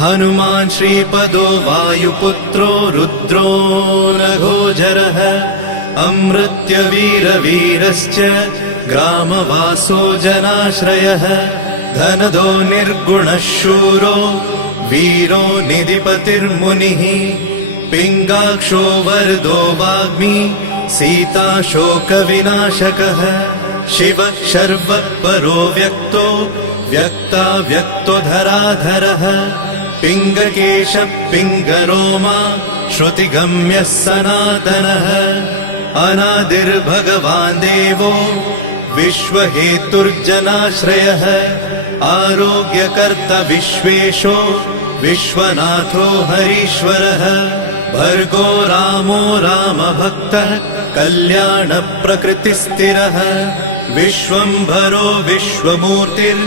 हनुमान् श्रीपदो वायुपुत्रो रुद्रो नघोजरः अमृत्यवीरवीरश्च ग्रामवासो जनाश्रयः धनदो निर्गुणः शूरो वीरो निधिपतिर्मुनिः पिङ्गाक्षो वरदो वाग्मी सीताशोकविनाशकः शिवः शर्वः परो व्यक्तो व्यक्ताव्यक्तो धराधरः पिङ्गकेशः पिङ्गरोमा श्रुतिगम्यः सनातनः अनादिर्भगवान् देवो विश्वहेतुर्जनाश्रयः आरोग्यकर्ता विश्वेशो विश्वनाथो हरीश्वरः भर्गो रामो रामभक्तः कल्याणप्रकृतिस्थिरः विश्वम्भरो विश्वमूर्तिर्